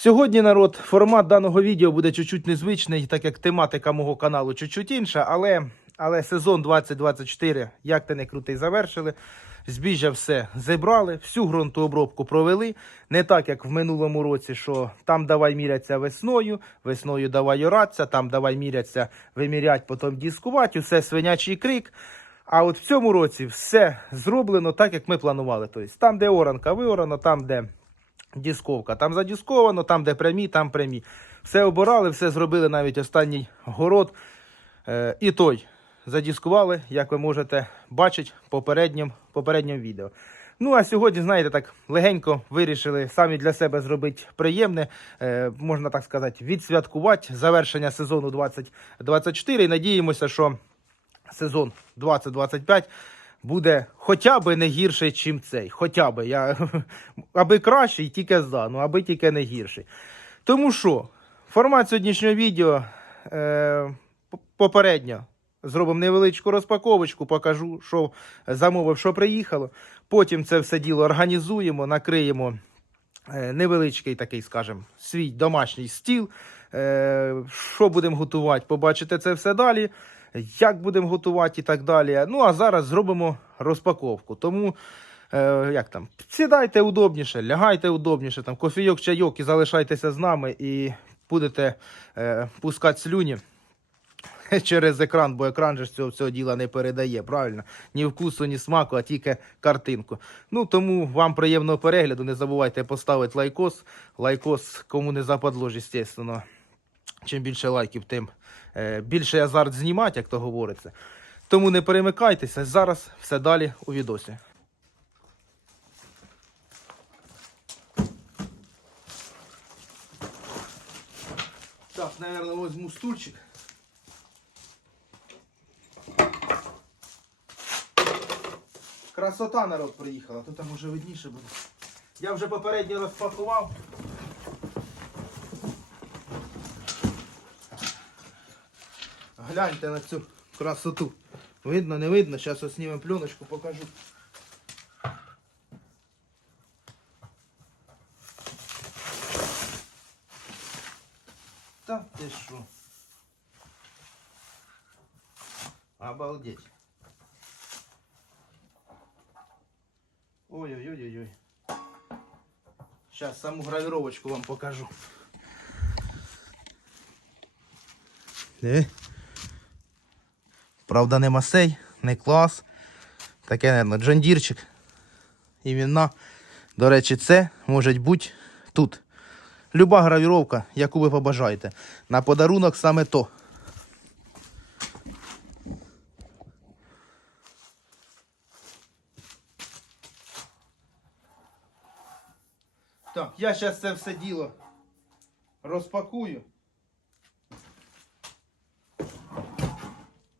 Сьогодні народ, формат даного відео буде чуть-чуть незвичний, так як тематика мого каналу чуть-чуть інша, але, але сезон 2024, як ти не крутий, завершили. Збіжжя все зібрали, всю ґрунтообробку провели. Не так, як в минулому році, що там давай міряться весною, весною давай оратися, там давай міряться, вимірять, потім дискувати, усе свинячий крик. А от в цьому році все зроблено так, як ми планували. Тобто там, де оранка виорано, там, де дісковка. Там задісковано, там, де прямі, там прямі. Все обирали, все зробили навіть останній город. Е, і той задіскували, як ви можете бачити в попередньому, відео. Ну, а сьогодні, знаєте, так легенько вирішили самі для себе зробити приємне, е, можна так сказати, відсвяткувати завершення сезону 2024. І надіємося, що сезон 2025 буде хоча б не гірший, ніж цей. Хоча б я аби кращий, тільки за, ну аби тільки не гірший. Тому що формат сьогоднішнього відео е, попередньо зробимо невеличку розпаковочку, покажу, що замовив, що приїхало. Потім це все діло організуємо, накриємо е, невеличкий такий, скажімо, свій домашній стіл. Е, Що будемо готувати, побачите це все далі. Як будемо готувати і так далі. Ну а зараз зробимо розпаковку. Тому е, як там, сідайте удобніше, лягайте удобніше, там кофійок, чайок і залишайтеся з нами і будете е, пускати слюні через екран, бо екран же цього всього діла не передає, правильно? Ні вкусу, ні смаку, а тільки картинку. Ну тому вам приємного перегляду. Не забувайте поставити лайкос. Лайкос кому не западло, звісно. Чим більше лайків, тим е, більше азарт знімати, як то говориться. Тому не перемикайтеся. Зараз все далі у відосі. Так, наверное, возьму стульчик. Красота народ приїхала, тут там уже видніше буде. Я вже попередньо розпакував. Гляньте на цю красоту. Видно, не видно? Зараз оснімемо пленочку, покажу. Та ти що? Обалдеть. Ой-ой-ой-ой. Сейчас саму гравировочку вам покажу. Диви. Правда, не масей, не клас. Таке, наверное, джандірчик. Іменно. До речі, це може бути тут. Люба гравіровка, яку ви побажаєте. На подарунок саме то. Так, я зараз це все діло розпакую.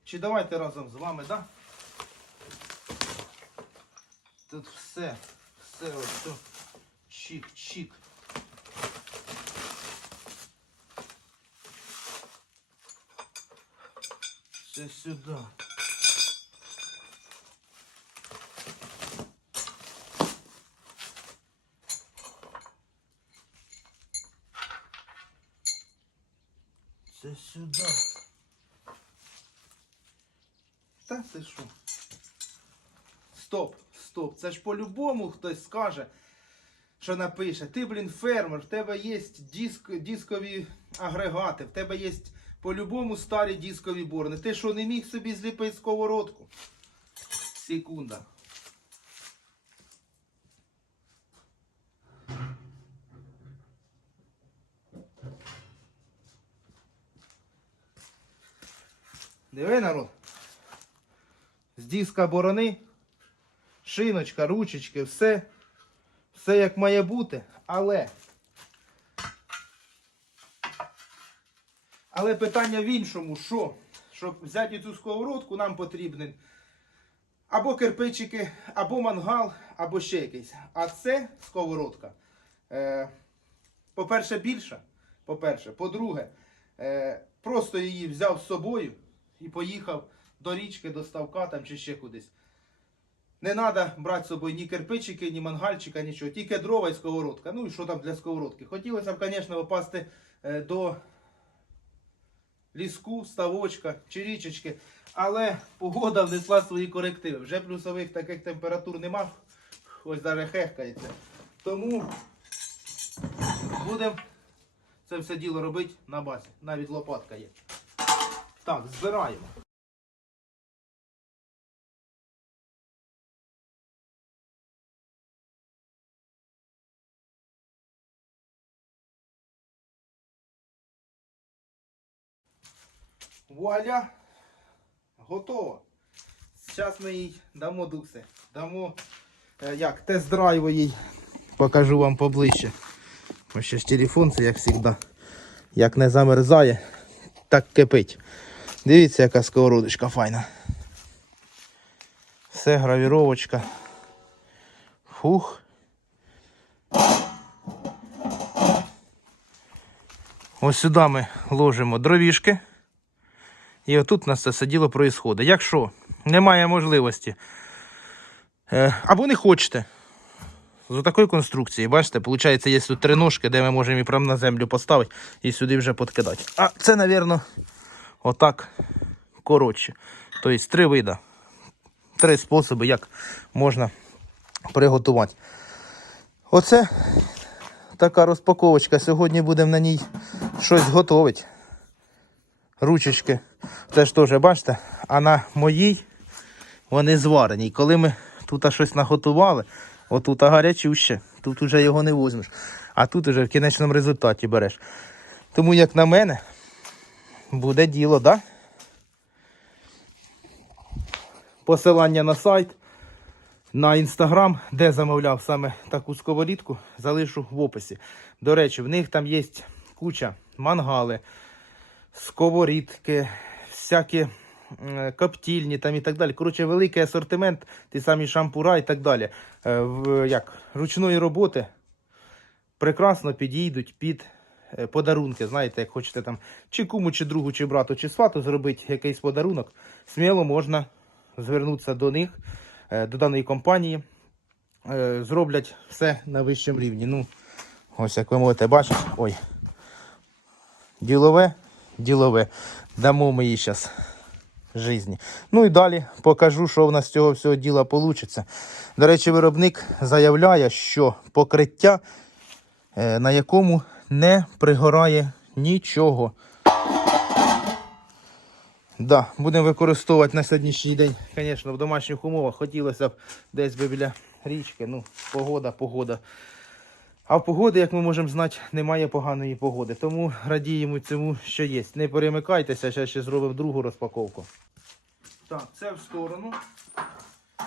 Чи давайте разом з вами, да? Тут все, все ось. Чик-чик. Все сюди. Це сюди. Ти що? Стоп, стоп. Це ж по-любому хтось скаже, що напише. Ти, блін, фермер, в тебе є диск, дискові агрегати, в тебе є по-любому старі дискові борни. Ти що не міг собі зліпити сковородку? Секунда. Диви, народ. Диска борони, шиночка, ручечки, все, все як має бути, але. Але питання в іншому, що? Щоб взяти цю сковородку, нам потрібен або кирпичики, або мангал, або ще якийсь. А це сковородка. Е, по-перше, більша. По-перше, по-друге, е, просто її взяв з собою і поїхав до річки, до ставка там чи ще кудись. Не треба брати з собою ні кирпичики, ні мангальчика, нічого. Тільки дрова і сковородка. Ну і що там для сковородки? Хотілося б, звісно, попасти е, до ліску, ставочка чи річечки. Але погода внесла свої корективи. Вже плюсових таких температур нема. Ось даже хехкається. Тому будемо це все діло робити на базі. Навіть лопатка є. Так, збираємо. Вуаля! Готово. Зараз ми їй дамо дуси. Дамо е, як тест-драйву їй. Покажу вам поближче. Ось ще ж телефон, це як завжди. Як не замерзає, так кипить. Дивіться, яка сковородочка файна. Все, гравіровочка. Фух. Ось сюди ми ложимо дровішки. І отут у нас це все діло проїсходить. Якщо немає можливості, е, або не хочете, з такої конструкції, бачите, виходить, є тут три ножки, де ми можемо і прямо на землю поставити і сюди вже подкидати. А це, мабуть, отак коротше. Тобто три вида. Три способи, як можна приготувати. Оце така розпаковочка. Сьогодні будемо на ній щось готувати. Ручечки. Це ж теж, бачите, а на моїй вони зварені. І коли ми тут щось наготували, отут гарячуще, тут вже його не возьмеш. А тут вже в кінечному результаті береш. Тому, як на мене, буде діло, так? Да? Посилання на сайт, на інстаграм, де замовляв саме таку сковорідку, залишу в описі. До речі, в них там є куча мангали, сковорідки, всякі коптільні там і так далі. Коротше, великий асортимент, ті самі шампура і так далі. Е, як, ручної роботи прекрасно підійдуть під е, подарунки. Знаєте, як хочете там чи куму, чи другу, чи брату, чи свату зробити якийсь подарунок, сміло можна звернутися до них, е, до даної компанії. Зроблять все на вищому рівні. Ну, ось як ви можете бачити. Ой. Ділове, ділове. Дамо ми їй зараз житті. Ну і далі покажу, що в нас з цього всього діла вийде. До речі, виробник заявляє, що покриття, е, на якому не пригорає нічого. Да, будемо використовувати на сьогоднішній день, звісно, в домашніх умовах. Хотілося б десь би біля річки. Ну, погода, погода. А в погоди, як ми можемо знати, немає поганої погоди. Тому радіємо цьому, що є. Не перемикайтеся, зараз ще зробимо другу розпаковку. Так, це в сторону.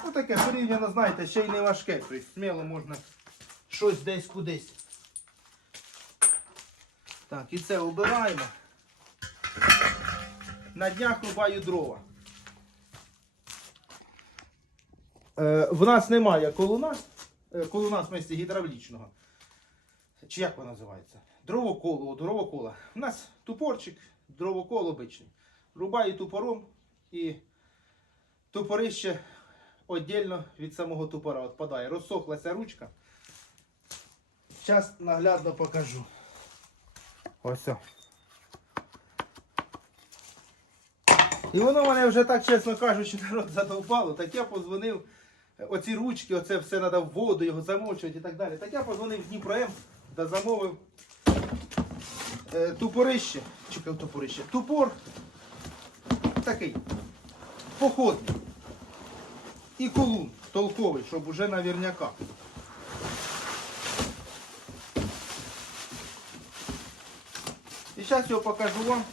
Ну таке порівняно, знаєте, ще й не важке. Тобто сміло можна щось десь кудись. Так, і це обираємо. На днях рубаю дрова. Е, в нас немає колуна, е, колуна в смислі гідравлічного. Чи як воно називається? Дровоколо, дровокола. У нас тупорчик, дровокол обичний. Рубаю тупором і тупорище віддільно від самого тупора відпадає. Розсохлася ручка. Зараз наглядно покажу. Ось. І воно мене вже так, чесно кажучи, народ задовбало. Так я позвонив, е, оці ручки, оце все треба в воду, його замочувати і так далі. Так я позвонив в Дніпром та замовив е, тупорище. Чекав тупорище. Тупор такий. Походний. І колун толковий, щоб уже навірняка. І зараз його покажу вам.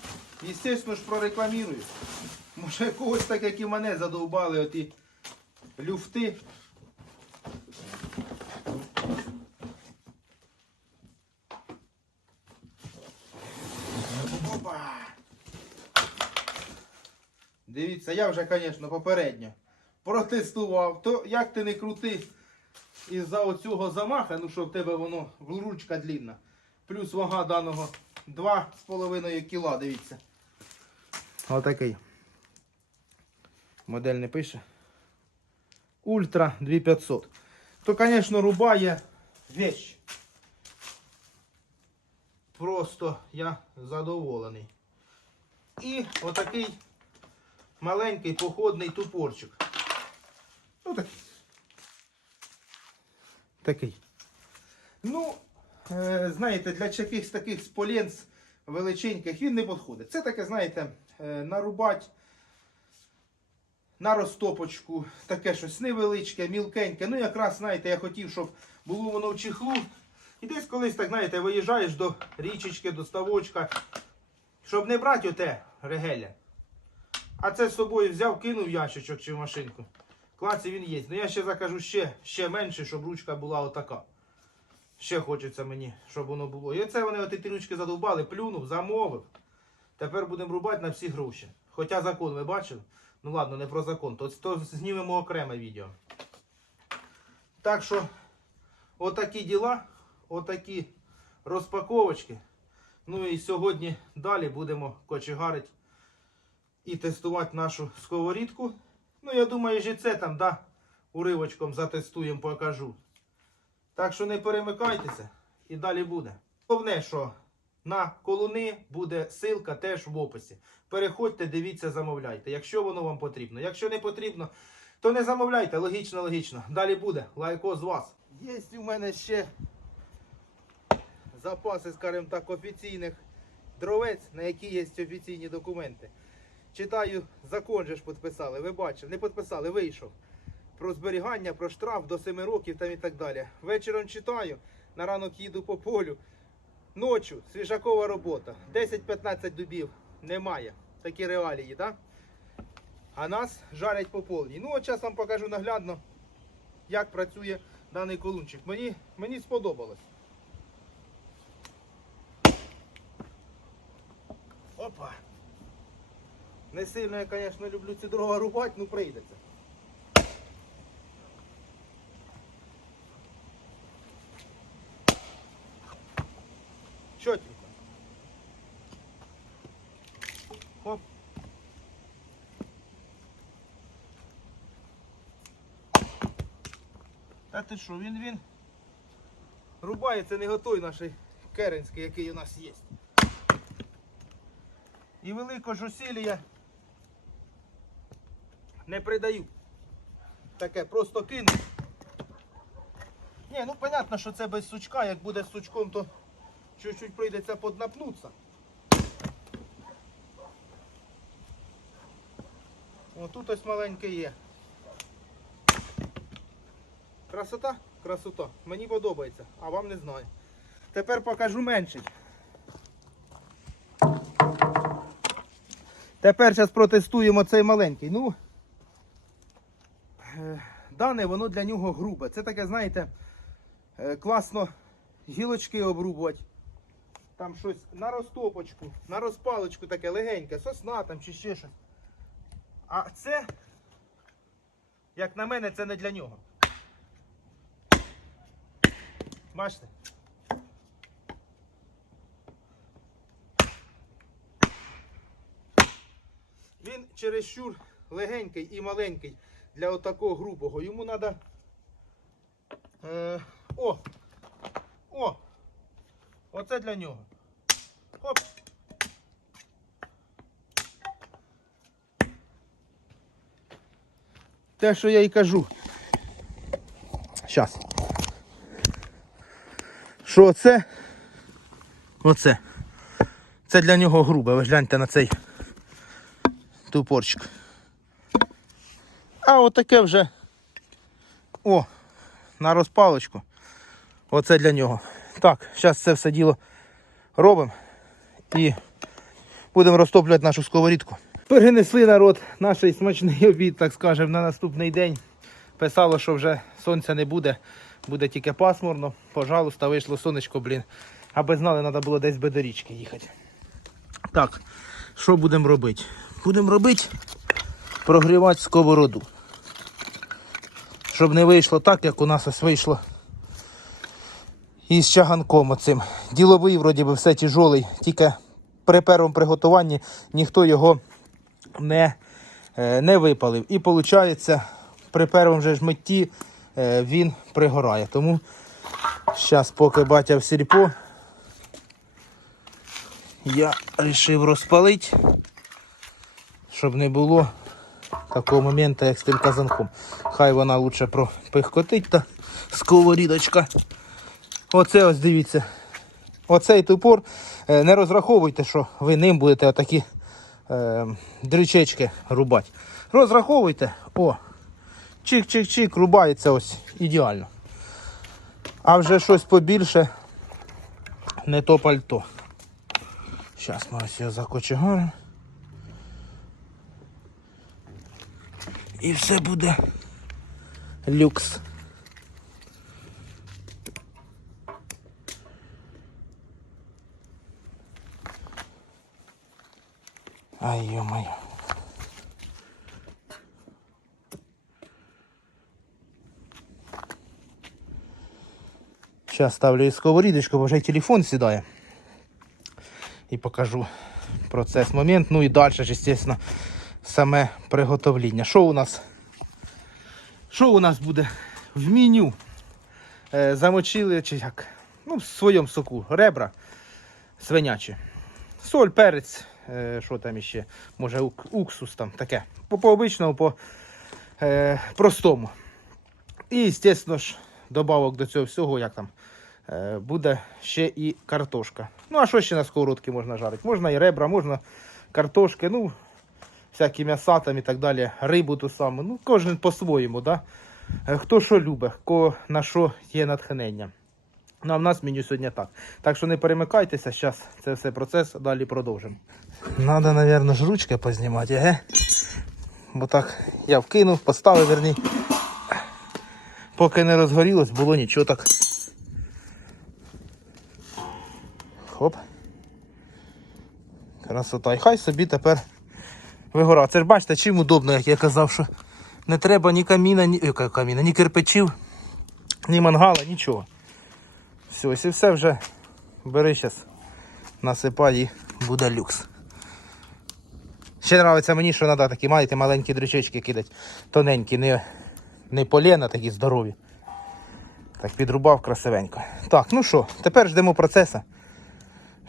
Естественно ж прорекламірую. Може когось так, як і мене, задовбали оті люфти. Опа! Дивіться, я вже, звісно, попередньо протестував. То як ти не крути із-за оцього замаха, ну що в тебе воно ручка длінна, плюс вага даного 2,5 кіла, дивіться. Отакий. Модель не пише. Ультра 2500. То, звісно, рубає вещь. Просто я задоволений. І отакий маленький походний тупорчик. Ну такий. Такий. Ну, е, знаєте, для якихось таких споленц величеньких він не підходить. Це таке, знаєте, е, нарубать на розтопочку, таке щось невеличке, мілкеньке. Ну, якраз, знаєте, я хотів, щоб було воно в чехлу. І десь колись, так, знаєте, виїжджаєш до річечки, до ставочка, щоб не брати оте регеля. А це з собою взяв, кинув ящичок чи в машинку. Клаці він є. Ну я ще закажу ще, ще менше, щоб ручка була отака. Ще хочеться мені, щоб воно було. І оце вони оті ті ручки задовбали, плюнув, замовив. Тепер будемо рубати на всі гроші. Хоча закон ви бачили? Ну ладно, не про закон, то, то знімемо окреме відео. Так що, отакі діла, отакі розпаковочки. Ну і сьогодні далі будемо кочегарити і тестувати нашу сковорідку. Ну, я думаю, і це там, да, уривочком затестуємо, покажу. Так що не перемикайтеся і далі буде. Головне, що на колуни буде ссылка теж в описі. Переходьте, дивіться, замовляйте, якщо воно вам потрібно. Якщо не потрібно, то не замовляйте. Логічно, логічно. Далі буде. Лайко з вас. Є у мене ще запаси, скажімо так, офіційних дровець, на які є офіційні документи. Читаю, закон же ж підписали, ви бачили, не підписали, вийшов. Про зберігання, про штраф до 7 років там і так далі. Вечором читаю, на ранок їду по полю. Ночу свіжакова робота. 10-15 дубів немає. Такі реалії, так? А нас жарять по повній. Ну, от зараз вам покажу наглядно, як працює даний колунчик. Мені, мені сподобалось. Опа. Не сильно я, звісно, люблю ці дрова рубати, ну прийдеться. Чотенько. Хоп. Та ти що, він він рубає, це не готой наш керенський, який у нас є. І великого ж усілля не придаю. Таке просто кину. Ні, ну понятно, що це без сучка, як буде з сучком, то чуть-чуть прийдеться поднапнутися. О, тут ось маленьке є. Красота? Красота. Мені подобається, а вам не знаю. Тепер покажу менший. Тепер зараз протестуємо цей маленький. Ну, дане воно для нього грубе. Це таке, знаєте, е, класно гілочки обрубувати. Там щось на розтопочку, на розпалочку таке легеньке, сосна там чи ще щось. А це, як на мене, це не для нього. Бачите? Він чересчур легенький і маленький для отакого грубого. Йому треба. Е, о! О! Оце для нього. Хоп! Те, що я й кажу. Щас. Що оце? Оце. Це для нього грубе. Ви гляньте на цей тупорчик. Отаке вже. О, на розпалочку. Оце для нього. Так, зараз це все діло робимо і будемо розтоплювати нашу сковорідку. Перенесли народ наш смачний обід, так скажемо, на наступний день. Писало, що вже сонця не буде, буде тільки пасмурно. Пожалуйста, вийшло сонечко, блін. Аби знали, треба було десь би до річки їхати. Так, що будемо робити? Будемо робити прогрівати сковороду. Щоб не вийшло так, як у нас ось вийшло із чаганком оцим. Діловий, вроді би, все тяжолий, тільки при першому приготуванні ніхто його не, е, не випалив. І виходить, при першому же ж митті е, він пригорає. Тому зараз, поки батя в сільпо, я вирішив розпалити, щоб не було такого моменту, як з тим казанком. Хай вона лучше пропихкотить та сковорідочка. Оце ось дивіться. Оцей топор. е, Не розраховуйте, що ви ним будете отакі е, дрючечки рубати. Розраховуйте. О! Чик-чик-чик, рубається ось ідеально. А вже щось побільше, не то пальто. Зараз ми ось його закочегаримо. І все буде люкс. Ай, ё-моё. Сейчас ставлю і сковорідочку, бо вже телефон сідає. І покажу процес момент. Ну і далі, звісно, саме приготовлення. Що у нас? Що у нас буде в меню? Е, замочили чи як? Ну, в своєму соку. Ребра свинячі. Соль, перець, е, що там іще? Може ук- уксус там таке. По, по обичному, по е, простому. І, звісно ж, добавок до цього всього, як там, е, буде ще і картошка. Ну, а що ще на сковородці можна жарити? Можна і ребра, можна картошки, ну, всякі м'яса там і так далі, рибу ту саму. Ну, кожен по-своєму, да? Е, Хто що любить, кого на що є натхнення. Ну, а в нас меню сьогодні так. Так що не перемикайтеся, зараз це все процес, далі продовжимо. Надо, мабуть, ж ручки познімати, еге? Бо так я вкинув, поставив, верні. Поки не розгорілось, було нічого так. Хоп. Красота. І хай собі тепер вигора. Це ж бачите, чим удобно, як я казав, що не треба ні каміна, ні, е, каміна, ні кирпичів, ні мангала, нічого. Все, ось і все вже бери зараз, насипай і буде люкс. Ще подобається мені, що треба такі маєте маленькі дрючечки кидати. Тоненькі, не, не полена, такі здорові. Так, підрубав красивенько. Так, ну що, тепер ждемо процесу.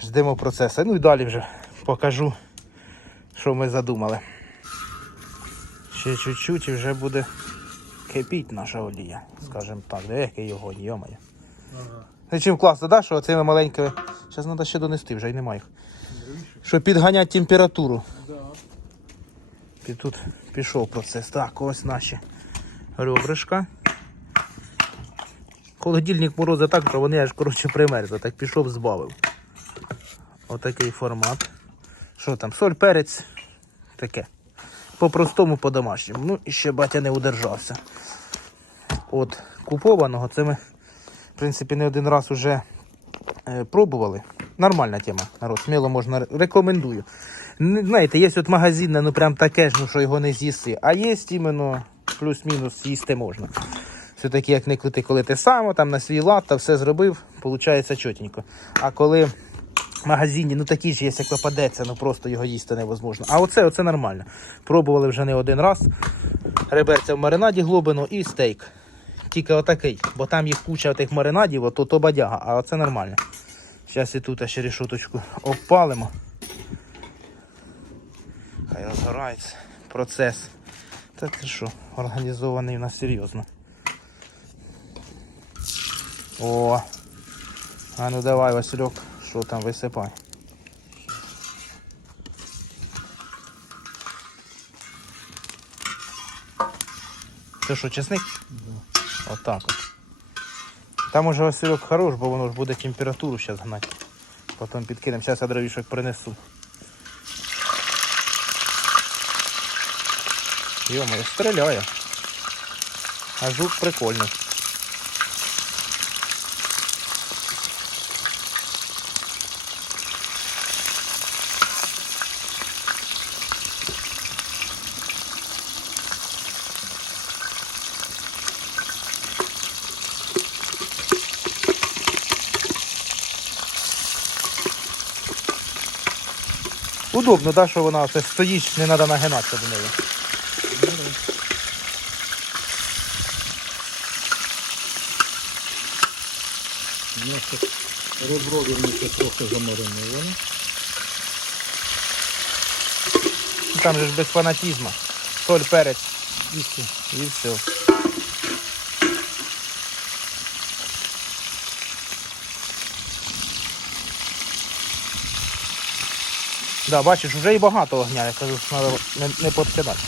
Ждемо процесу. Ну і далі вже покажу, що ми задумали. Ще чуть-чуть і вже буде кипіть наша олія, скажімо так. Де який його, йомає. Ага. Чим класно, да, що цими маленькими. Зараз треба ще донести, вже й немає їх. Щоб підганяти температуру. І тут пішов процес. Так, ось наші ребришка. Холодильник морози так, що вони аж коротше примерзли. Так пішов, збавив. Отакий формат. Що там? Соль, перець. Таке. По-простому, по-домашньому. Ну і ще батя не удержався. От купованого це ми, в принципі, не один раз уже е, пробували. Нормальна тема, народ, сміло можна рекомендую. Знаєте, є от магазинне, ну прям таке ж, ну що його не з'їси. А є іменно плюс-мінус їсти можна. Все-таки, як не крути, коли ти сам там на свій лад та все зробив, виходить чотенько. А коли магазині, ну такі ж є, як попадеться, ну просто його їсти невозможно. А оце, оце нормально. Пробували вже не один раз. Реберця в маринаді глобину і стейк. Тільки отакий, бо там їх куча тих маринадів, ото то бадяга, а оце нормально. Зараз і тут ще рішуточку обпалимо. Хай розгорається процес. Та ти що, організований у нас серйозно. О! А ну давай, Васильок, що там висипай. Це що, чесник? Отак от. Там уже Васильок хорош, бо воно ж буде температуру зараз гнати. Потім підкинемо. Зараз я дровішок принесу. Йо-моє, стріляє. А жук прикольний. Удобно, да, що вона це стоїть, не треба нагинатися до неї. Ребро вернуться трохи замариноване. Там же ж без фанатізму. Соль, перець і все. Да, бачиш, вже і багато огня, я кажу, що треба не, не подкидати.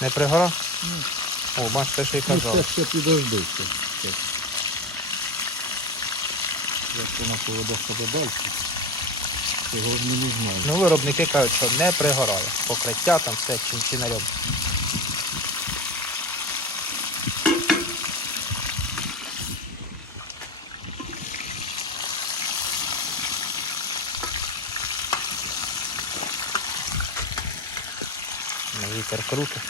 Не пригора? О, бачиш, те, що і Ну, казав. це ще підождиться. Якщо вона поведе себе далі, цього не знаємо. Ну, виробники кажуть, що не пригорає. Покриття там все чинчинарем. Ну, круто.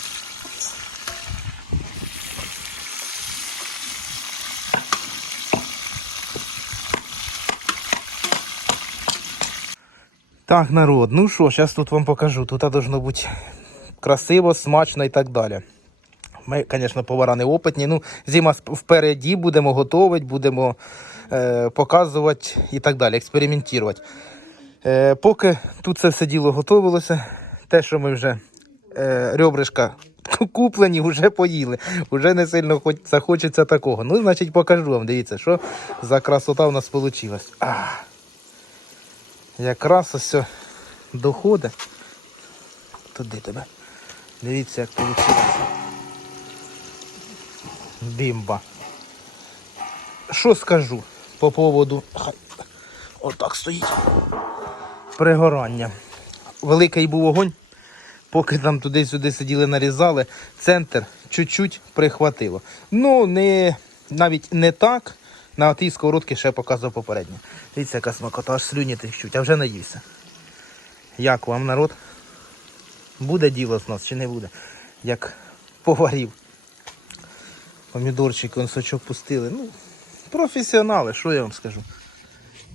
Так, народ, ну що, зараз тут вам покажу. Тут должно бути красиво, смачно і так далі. Ми, звісно, повара не опитні. Ну, зима впереді, будемо готувати, будемо е, показувати і так далі, експериментувати. Е, поки тут це все діло готувалося, те, що ми вже е, ребришка куплені, вже поїли. Вже не сильно хоч, захочеться такого. Ну, значить, покажу вам. Дивіться, що за красота у нас вийшла. Якраз ось доходить. Туди тебе. Дивіться, як вийшло. Бімба. Що скажу по поводу. Отак стоїть. Пригорання. Великий був огонь. Поки там туди-сюди сиділи, нарізали, центр чуть-чуть прихватило. Ну, не, навіть не так. На тій сковородці ще показував попередньо. Дивіться, яка смакота, аж слюні тищуть, а вже наївся. Як вам народ? Буде діло з нас чи не буде? Як поварів. Помідорчик, он сочок пустили. Ну, професіонали, що я вам скажу.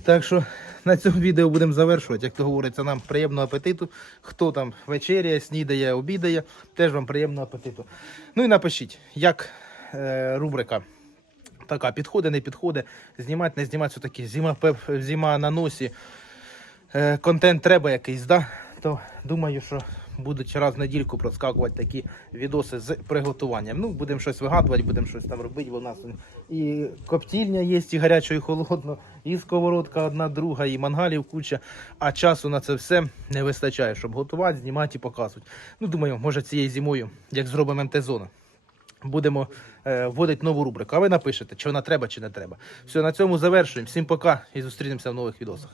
Так що на цьому відео будемо завершувати. Як то говориться, нам приємного апетиту. Хто там вечеряє, снідає, обідає, теж вам приємного апетиту. Ну і напишіть, як е, рубрика така підходить, не підходить, знімати, не знімати, все таки зима, зима на носі. Е, контент треба якийсь, да? то думаю, що будуть раз в недільку проскакувати такі відоси з приготуванням. Ну, будемо щось вигадувати, будемо щось там робити, бо в нас і коптільня є, і гарячо, і холодно, і сковородка одна, друга, і мангалів куча. А часу на це все не вистачає, щоб готувати, знімати і показувати. Ну, думаю, може цією зимою, як зробимо МТ-зону. Будемо е, вводити нову рубрику. А ви напишете, чи вона треба, чи не треба. Все, на цьому завершуємо. Всім пока і зустрінемося в нових відосах.